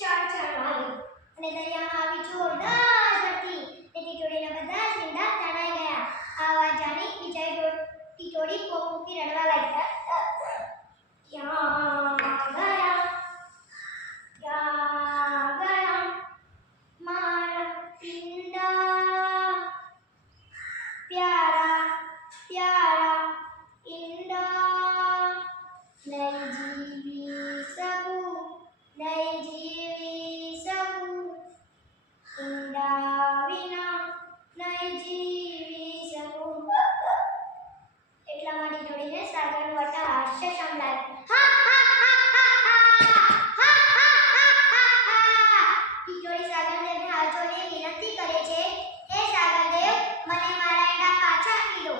ચળચળ વાળી અને દરિયામાં આવી જોરદાર ધરતી તે ટીટોડીના બધા જ ઈંડા તણાઈ ગયા. આ વાત જાણી બિચારી ટીટોડી કોક મૂકી રડવા લાગ્યા. ક્યાં ગયા મારા ઈંડા, પ્યારા પ્યારા ઈંડા, નહીં જીવી શકું, નહીં જીવી શકું, ઈંડા વિના નહીં જીવી શકું. એટલામાં ટીટોડીને સાગરનું અટ્ટહાસ્ય સંભળાયું. ટીટોડી સાગરદેવને હાથ જોડીને વિનંતી કરે છે, હે સાગરદેવ, મને મારા ઈંડા પાછા આપી દો.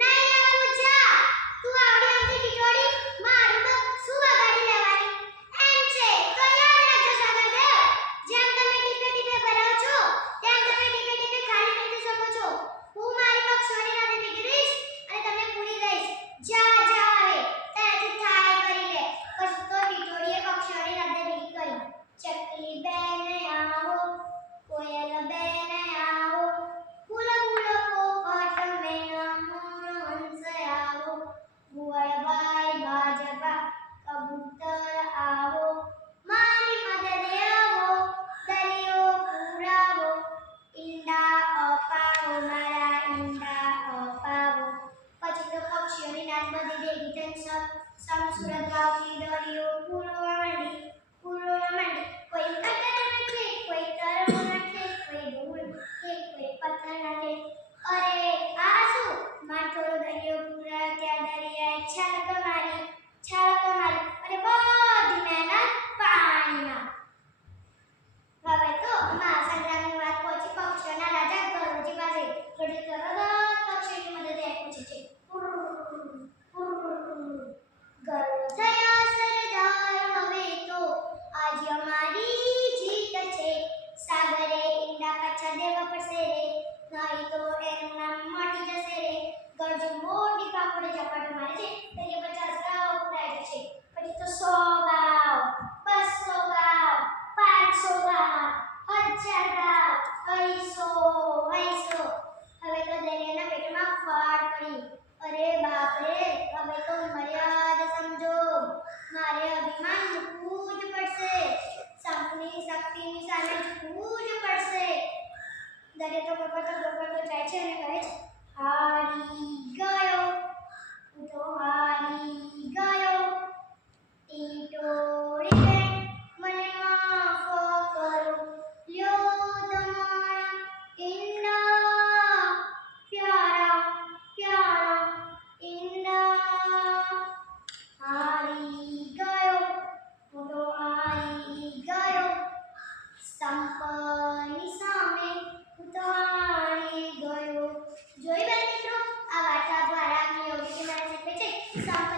નહીં આપું, જા. તું આવડી અમથી ટીટોડી, મારું તો શું વગાડી લેવાની? એમ છે તો યાદ રાખજો સાગરદેવ, જેમ તમે ટીપે ટીપે ભરાવ છો તેમ તમે ટીપે ટીપે ખાલી કરી શકો છો. હું મારી પક્ષીઓની રાતે ભેગી રહીશ અને તમને પૂરી દઈશ. જા જા, હવે તારાથી થાય કરી લે. પછી તો ટીટોડીએ પક્ષીઓની રાતે ભેગી કરી. ચકલી બેન આવો, કોયલ બેન આવો, ફૂલ ફૂલ પોપટ મેના મોર હંસ આવો, ગુવાળભાઈ બાજબા કબૂતર આવો, મારી મદદે આવો, દરિયો પુરાવો, ઈંડા અપાવો, મારા ઈંડા અપાવો. પછી તો પક્ષીઓની નાત બધી ભેગી થઈને સમસુરત ગાવતી દરિયો પૂરવા માંડી. કોઈ કટર નાખે, કોઈ તરવો નાખે, કોઈ ધૂળ નાખે, કોઈ પથ્થર નાખે. અરે આ શું? માથોડો દરિયો પૂરા ત્યાં દરિયાએ છાલક મારી અને બધી મહેનત પાણીમાં. હવે તો મહાસંગ્રામની વાત પહોંચી પક્ષીઓના રાજા ગરુજી પાસે. ગરુજી તરત પક્ષીઓની મદદે પૂછે છે. ગરુડ થયા સરદાર, હવે તો આજ અમારી જીત છે. સાગરે ઈંડા પાછા દેવા પડશે રે, નહીં તો એનું નામ મટી જશે રે. ગરુડ મોટી પાપડે ઝપાટો મારે છે, દરિયા 50 ગાવ પુરાઈ જશે. પછી તો 100 ગાવ, 200 ગાવ, 500 ગાવ, 1000 ગાવ, 250. હવે તો દરિયાના પેટમાં ફાડ પડી. અરે બાપ રે, હવે તો મર્યાદા સમજો. મારે અભિમાન મૂકવું જ પડશે, સંપની શક્તિની સામે ઝૂકવું જ પડશે. દરિયો તો ગગડતો જાય છે અને કહે છે, હારી ગયો, હું તો હારી ગયો. ટીટોડી બેન, મને માફ કરો, લ્યો તમારા ઈંડા, પ્યારા પ્યારા ઈંડા. હારી ગયો, હું તો હારી ગયો, સંપની સામે હું તો હારી ગયો. જોઈ બેન મિત્રો, આ વાર્તા દ્વારા અમને યોગ્ય મારે શીખવે છે સંપ